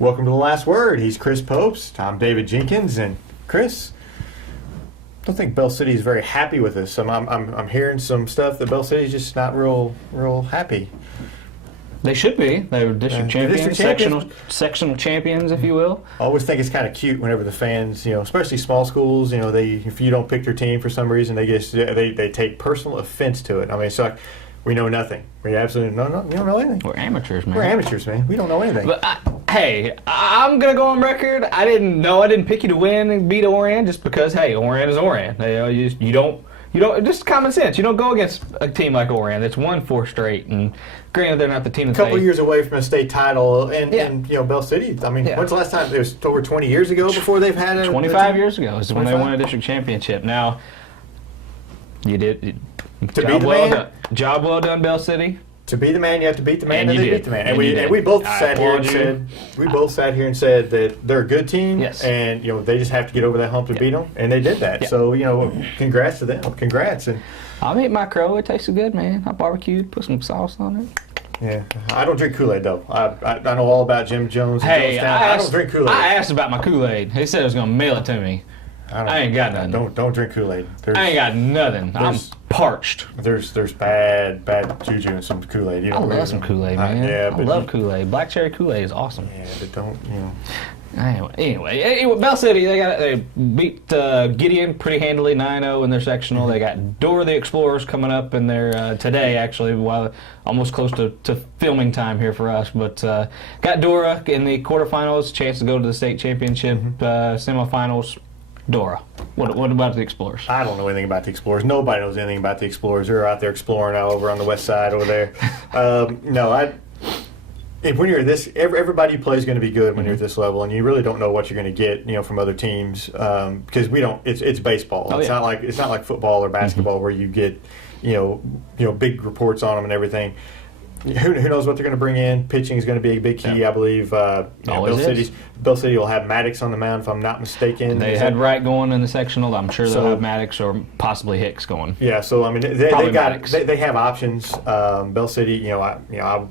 Welcome to The Last Word. He's Chris Popes. I'm David Jenkins. And Chris, I don't think Bell City is very happy with us. I'm hearing some stuff that Bell City is just not real happy. They should be. They're district champions, sectional champions, if you will. I always think it's kind of cute whenever the fans, especially small schools, if you don't pick their team for some reason, they take personal offense to it. I mean, it's like we know nothing. We absolutely you don't know anything. We're amateurs, man. We're amateurs, man. We don't know anything. But I'm gonna go on record. I didn't pick you to win and beat Orion just because Orion is Orion. You don't. Just common sense. You don't go against a team like Orion that's won 4 straight, and granted they're not the team. A couple years away from a state title, and Bell City. I mean, when's the last time? It was over 20 years ago before they've had 25 years ago is when they won a district championship. Now, you did. Job well done, Bell City. To be the man, you have to beat the man, and they beat the man. And we both sat here and said that they're a good team, yes, and they just have to get over that hump to beat them, and they did that. Yep. So congrats to them. Congrats. And I'll eat my crow. It tasted good, man. I barbecued, put some sauce on it. Yeah, I don't drink Kool-Aid though. I know all about Jim Jones. And Hey, I don't drink Kool-Aid. I asked about my Kool-Aid. He said he was gonna mail it to me. I ain't got nothing. Don't drink Kool-Aid. I ain't got nothing. I'm parched. There's bad juju in some Kool-Aid. I love some Kool-Aid, man. I love Kool-Aid. Black cherry Kool-Aid is awesome. Yeah, but don't. Anyway, Bell City, they beat Gideon pretty handily, 9-0 in their sectional. They got Dora the Explorers coming up in their today, actually, while almost close to filming time here for us. But got Dora in the quarterfinals, chance to go to the state championship semifinals. Dora. What about the Explorers? I don't know anything about the Explorers. Nobody knows anything about the Explorers. They're out there exploring out over on the west side over there. When you're this, everybody you play is going to be good when you're at this level, and you really don't know what you're going to get, from other teams, because we don't. It's baseball. It's not like football or basketball where you get, big reports on them and everything. Who knows what they're going to bring in? Pitching is going to be a big key, I believe. Bell City will have Maddox on the mound, if I'm not mistaken. They had Wright going in the sectional. I'm sure they'll have Maddox or possibly Hicks going. Yeah, so I mean, they have options. Bell City, and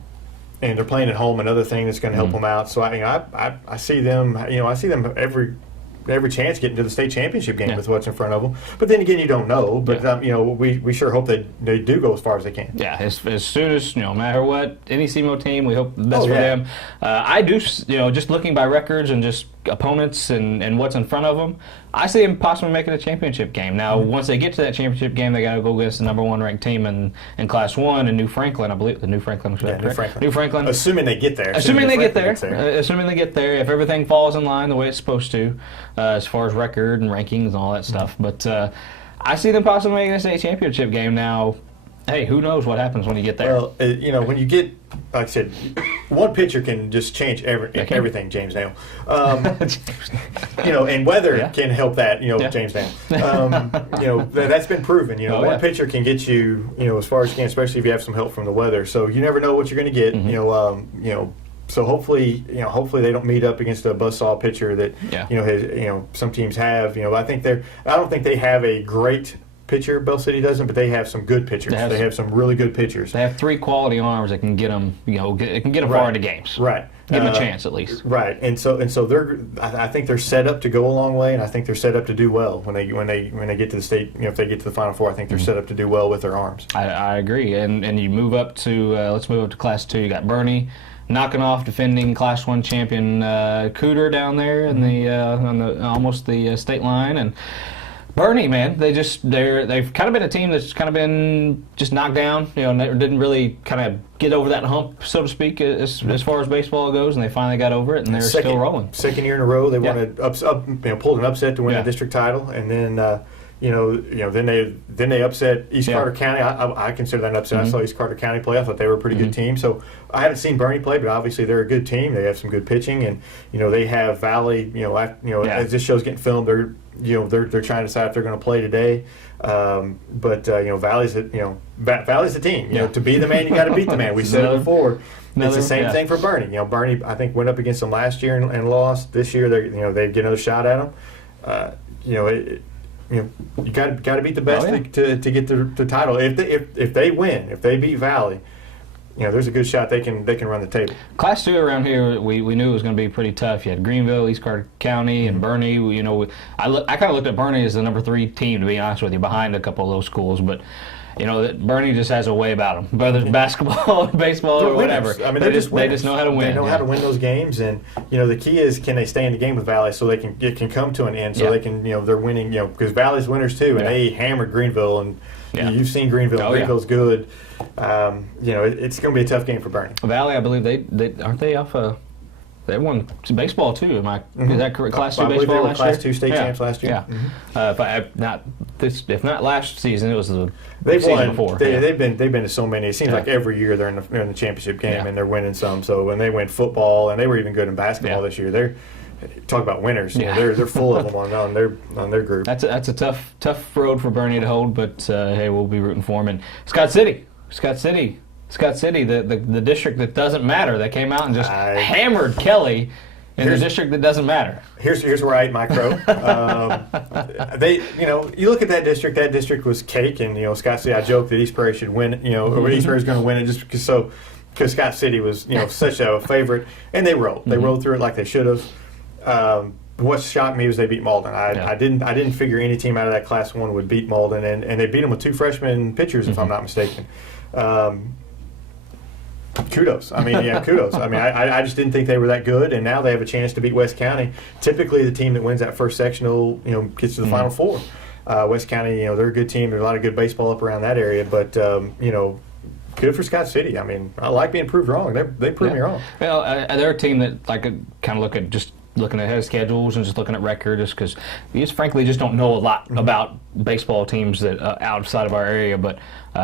they're playing at home. Another thing that's going to help them out. So I see them. I see them every chance getting to the state championship game with what's in front of them. But then again, you don't know. But we sure hope they do go as far as they can. Yeah, as soon as no matter what, any SEMO team, we hope the best for them. I do, just looking by records and just opponents and what's in front of them, I see them possibly making a championship game. Now, once they get to that championship game, they got to go against the #1 ranked team in Class 1 in New Franklin, I believe. New Franklin. New Franklin. Assuming they get there. Assuming they get there. If everything falls in line the way it's supposed to, as far as record and rankings and all that stuff. But I see them possibly making a state championship game. Now, hey, who knows what happens when you get there? Well, when you get, like I said, one pitcher can just change everything, James Dale. And weather can help that, James Dale. That's been proven. One pitcher can get you, as far as you can, especially if you have some help from the weather. So you never know what you're going to get, So hopefully they don't meet up against a buzzsaw pitcher that has, some teams have. I don't think they have a great pitcher. Bell City doesn't, but they have some good pitchers. They have some really good pitchers. They have 3 quality arms that can get them, far into games. Right. Give them a chance at least. Right. And so I think they're set up to go a long way, and I think they're set up to do well when they get to the state. If they get to the Final Four, I think they're set up to do well with their arms. I agree. And you move up to let's move up to Class 2. You got Bernie knocking off defending Class 1 champion Cooter down there in the almost the state line. And Bernie, man, they've kind of been a team that's kind of been just knocked down. Didn't really kind of get over that hump, so to speak, as far as baseball goes, and they finally got over it, and they're still rolling. Second year in a row, they pulled an upset to win the district title, and then then they upset East Carter County. I consider that an upset. I saw East Carter County play. I thought they were a pretty good team. So I haven't seen Bernie play, but obviously they're a good team. They have some good pitching, and they have Valley. As this show's getting filmed, they're trying to decide if they're going to play today. But Valley's the team. To be the man, you got to beat the man. We said it before. It's the same thing for Bernie. Bernie, I think, went up against them last year and lost. This year, they get another shot at them. You got to beat the best to get the title. If they win, if they beat Valley, there's a good shot they can run the table. Class 2 around here, we knew it was going to be pretty tough. You had Greenville, East Carter County, and Bernie. I kind of looked at Bernie as the number 3 team, to be honest with you, behind a couple of those schools, but. Bernie just has a way about them, whether it's basketball, baseball, or whatever. I mean, they just know how to win. They know how to win those games, and the key is, can they stay in the game with Valley so it can come to an end, so they can they're winning, because Valley's winners too, and they hammered Greenville, and you've seen Greenville. Greenville's good. It's going to be a tough game for Bernie. Valley, I believe they aren't they off a. They won baseball too. Is that correct? Class 2 baseball they were last Class year? 2 state champs last year. Yeah. If not last season, it was the They've season won. before. They've been to so many. It seems like every year they're in the championship game and they're winning some. So when they win football, and they were even good in basketball this year, they're talk about winners. They're full of them on their group. That's a tough road for Bernie to hold, but hey, we'll be rooting for him. And Scott City, the district that doesn't matter. They came out and just hammered Kelly in the district that doesn't matter. Here's where I ate my crow. You look at that district. That district was cake, and Scott City. I joked that East Prairie should win. Or East Prairie's going to win it just because Scott City was such a favorite, and they rolled. They rolled through it like they should have. What shocked me was they beat Malden. I didn't figure any team out of that Class 1 would beat Malden, and they beat them with 2 freshman pitchers, if I'm not mistaken. Kudos. Kudos. I just didn't think they were that good, and now they have a chance to beat West County. Typically, the team that wins that first sectional, gets to the Final Four. West County, they're a good team. There's a lot of good baseball up around that area, but good for Scott City. I like being proved wrong. They proved me wrong. Well, they're a team that kind of look at just looking at schedules and just looking at records, because we just frankly just don't know a lot about baseball teams that outside of our area. But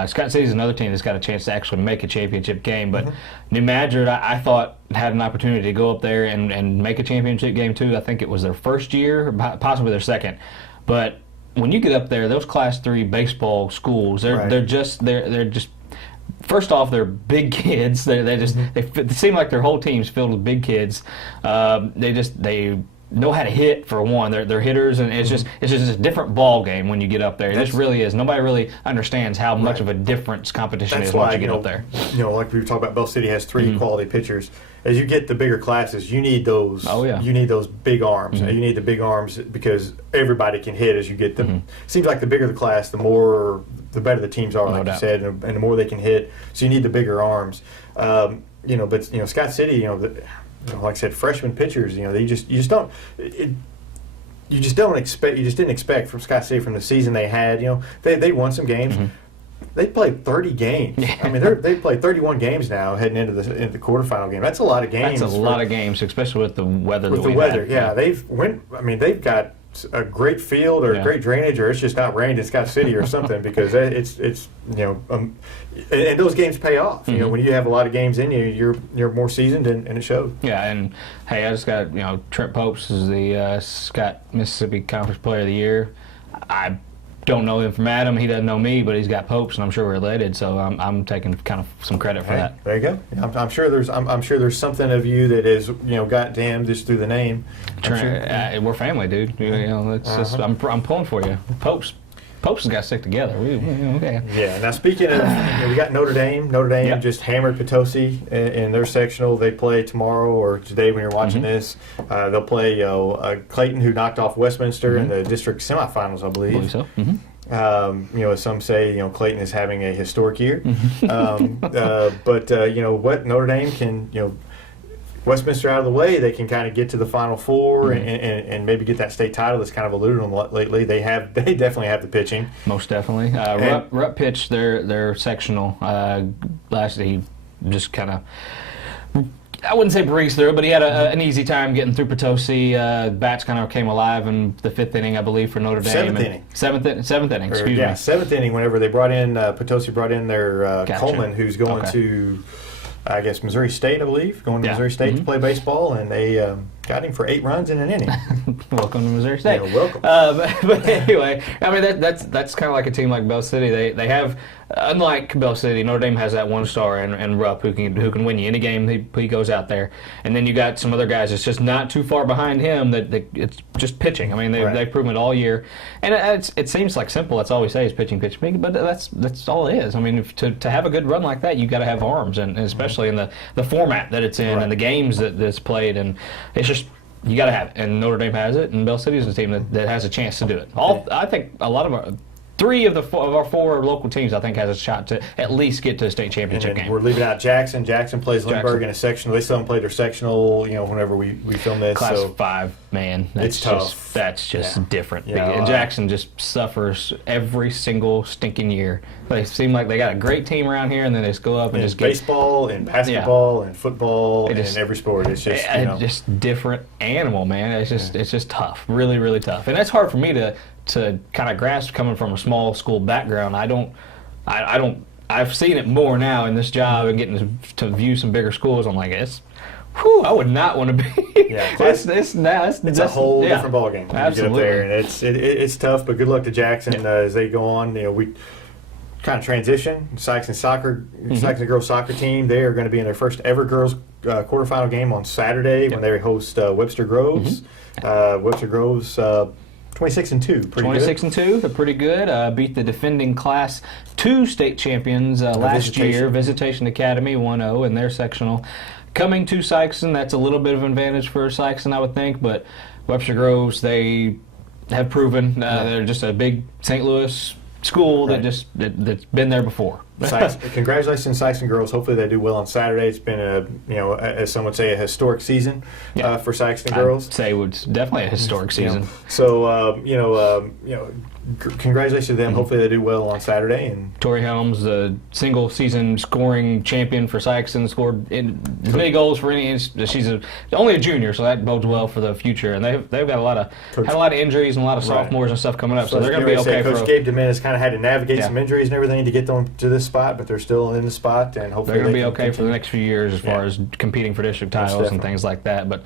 Scott City is another team that's got a chance to actually make a championship game. But New Madrid, I thought, had an opportunity to go up there and make a championship game too. I think it was their first year, possibly their second. But when you get up there, those Class 3 baseball schools, they're just first off, they're big kids. They seem like their whole team's filled with big kids. They know how to hit, for one. They're hitters, and it's just a different ball game when you get up there. It just really is. Nobody really understands how much of a difference competition is once you get up there. Like we talked about, Bell City has 3 quality pitchers. As you get the bigger classes, you need those. Oh yeah. You need those big arms. You need the big arms because everybody can hit as you get them. Seems like the bigger the class, the better the teams are, like you said, and the more they can hit. So you need the bigger arms. But Scott City, like I said, freshman pitchers, you just didn't expect from Scott City from the season they had. They won some games. They played 30 games. They played 31 games now heading into the quarterfinal game. That's a lot of games. That's a lot of games, especially with the weather. They've got a great field or great drainage, or it's just not rained in Scott City or something, because it's and those games pay off. When you have a lot of games in you, you're more seasoned, and it shows. Yeah, and hey, I just got Trent Popes is the Scott Mississippi Conference Player of the Year. I don't know him from Adam. He doesn't know me, but he's got Popes, and I'm sure we're related. So I'm taking kind of some credit for that. There you go. I'm sure there's something of you that is got to him just through the name. We're family, dude. It's just I'm pulling for you. Popes has got to stick together. Okay. Yeah. Now speaking of, we got Notre Dame. Notre Dame just hammered Potosi in their sectional. They play tomorrow or today when you're watching this. They'll play Clayton, who knocked off Westminster in the district semifinals, I believe. So. As some say, Clayton is having a historic year. But what Notre Dame can, Westminster out of the way, they can kind of get to the Final Four and maybe get that state title that's kind of eluded them lately. They definitely have the pitching. Most definitely. Rupp pitched their sectional last. He just kind of, I wouldn't say breezed through, but he had an easy time getting through Potosi. Bats kind of came alive in the 5th inning, I believe, for Notre Dame. Seventh inning. Excuse me. 7th inning. Whenever they brought in Potosi, brought in their Coleman, who's going to, I guess, Missouri State, I believe, going to Missouri State to play baseball, and they got him for 8 runs in an inning. Welcome to Missouri State. Yeah, welcome. But anyway, I mean that's kind of like a team like Bell City. They have, unlike Bell City, Notre Dame has that one star and Rupp who can win you any game he goes out there, and then you got some other guys that's just not too far behind him that it's just pitching. I mean they've proven it all year, and it seems like simple. That's all we say is pitching, but that's all it is. I mean to have a good run like that, you got to have arms, and especially in the format that it's in and the games that's played, and it's just. You got to have it, and Notre Dame has it, and Bell City is a team that has a chance to do it. I think a lot of three of our 4 local teams, I think, has a shot to at least get to a state championship game. We're leaving out Jackson. Jackson plays Lindbergh in a sectional. They still haven't played their sectional, whenever we film this. Class 5, man. It's tough. That's just different. Yeah, and Jackson just suffers every single stinking year. They seem like they got a great team around here, and then they just go up and just get baseball and basketball and football and every sport. It's just just different animal, man. It's just tough, really, really tough, and that's hard for me to kind of grasp coming from a small school background. I've seen it more now in this job and getting to view some bigger schools. I'm like, I would not want to be. Yeah, it's a whole different ballgame. Absolutely. You get up there, and it's tough, but good luck to Jackson as they go on. We kind of transition. Sykeston girls soccer team. They are going to be in their first ever girls quarterfinal game on Saturday when they host Webster Groves. Webster Groves. 26-2, pretty 26-2, they're pretty good. Beat the defending Class 2 state champions last year, Visitation Academy 1-0 in their sectional. Coming to Sykeston, that's a little bit of an advantage for Sykeston, I would think, but Webster Groves, they have proven they're just a big St. Louis school that's been there before. Congratulations, Sykeston girls. Hopefully they do well on Saturday. It's been as some would say, a historic season for Sykeston girls. I'd say it's definitely a historic season. Congratulations to them. Hopefully they do well on Saturday. And Tori Helms, the single season scoring champion for Sykeston, scored as many goals for any. She's only a junior, so that bodes well for the future. And they've got a lot of injuries and a lot of sophomores and stuff coming up, so they're going to be okay. Coach Gabe Dominguez kind of had to navigate some injuries and everything to get them to this spot, but they're still in the spot, and hopefully they're going to be okay for the next few years as far as competing for district titles and things like that. But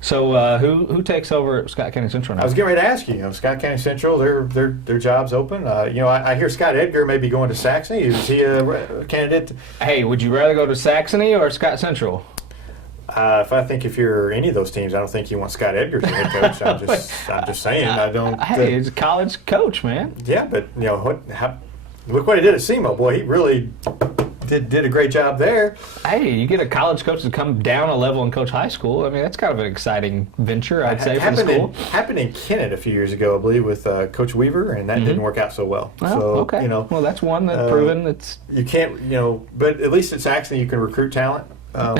so who takes over at Scott County Central now? I was getting ready to ask you. Scott County Central, their job's open. I hear Scott Edgar may be going to Saxony. Is he a candidate? Hey, would you rather go to Saxony or Scott Central? If you're any of those teams, I don't think you want Scott Edgar as head coach. I'm just saying. I don't. Hey, he's a college coach, man. Yeah, but look what he did at SEMO. Boy, he really did a great job there. Hey, you get a college coach to come down a level and coach high school. I mean, that's kind of an exciting venture, I'd say, for the school. Happened in Kennett a few years ago, I believe, with Coach Weaver, and that didn't work out so well. Oh, so, okay. Well, that's one that's proven it's... You can't, but at least at Saxony you can recruit talent. I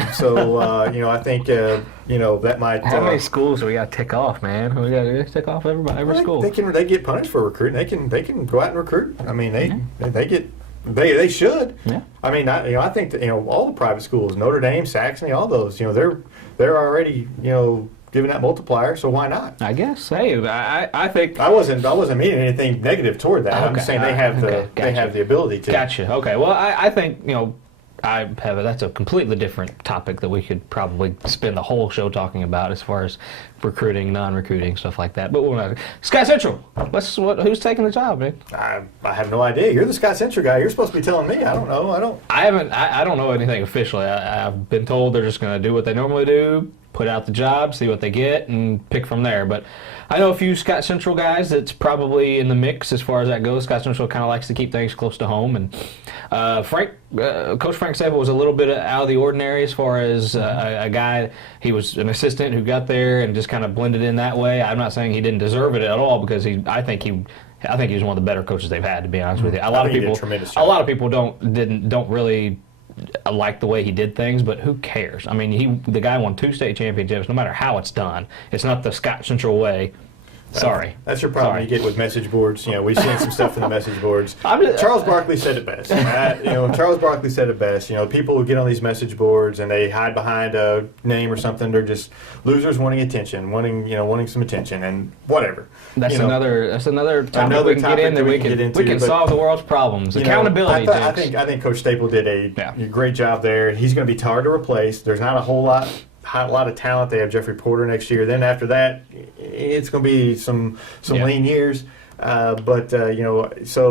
think that might. How many schools do we got to tick off, man? We got to tick off every school. They get punished for recruiting. They can go out and recruit. I mean, they should. Yeah. I mean, I think that all the private schools, Notre Dame, Saxony, all those, they're already giving that multiplier. So why not? I guess. Hey, I think I wasn't meaning anything negative toward that. Okay. I'm just saying they have the ability to. Gotcha. Okay. Well, I think that's a completely different topic that we could probably spend the whole show talking about as far as recruiting, non-recruiting, stuff like that. But we'll not. Scott Central, who's taking the job, man? I have no idea. You're the Scott Central guy. You're supposed to be telling me. I don't know. I don't know anything officially. I've been told they're just going to do what they normally do, put out the job, see what they get, and pick from there. But I know a few Scott Central guys that's probably in the mix as far as that goes. Scott Central kind of likes to keep things close to home. And Coach Frank Sable was a little bit out of the ordinary as far as a guy. He was an assistant who got there and just kind of blended in that way. I'm not saying he didn't deserve it at all, because I think he was one of the better coaches they've had, to be honest with you. A lot of people don't really like the way he did things, but who cares? I mean, the guy won 2 state championships. No matter how it's done, it's not the Scott Central way. Sorry. That's your problem you get with message boards. We've seen some stuff in the message boards. Charles Barkley said it best. Charles Barkley said it best. People who get on these message boards and they hide behind a name or something. They're just losers wanting attention, wanting some attention, and whatever. That's another topic we can get in that we can solve the world's problems. Accountability. I think Coach Staple did a great job there. He's going to be hard to replace. There's not a whole lot a lot of talent. They have Jeffrey Porter next year. Then after that, it's going to be some lean years. So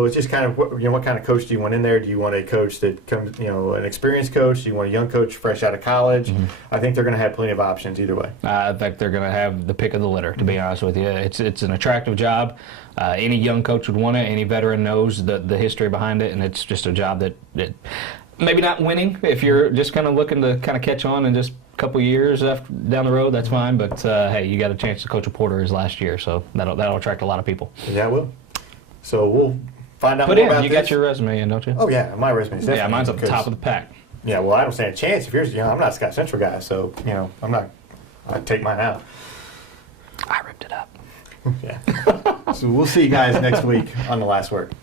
it's just kind of what kind of coach do you want in there? Do you want a coach that comes, an experienced coach? Do you want a young coach fresh out of college? Mm-hmm. I think they're going to have plenty of options either way. I think they're going to have the pick of the litter, to be honest with you. It's an attractive job. Any young coach would want it. Any veteran knows the history behind it, and it's just a job that maybe not winning. If you're just kind of looking to kind of catch on in just a couple years down the road, that's fine. But hey, you got a chance to coach a Porter his last year, so that'll attract a lot of people. Yeah, it will. So we'll find out more about this. You got your resume in, don't you? Oh yeah, my resume is definitely. Yeah, mine's at the top of the pack. Yeah, well, I don't stand a chance. If yours, I'm not a Scott Central guy, so I'd take mine out. I ripped it up. Yeah. So we'll see you guys next week on The Last Word.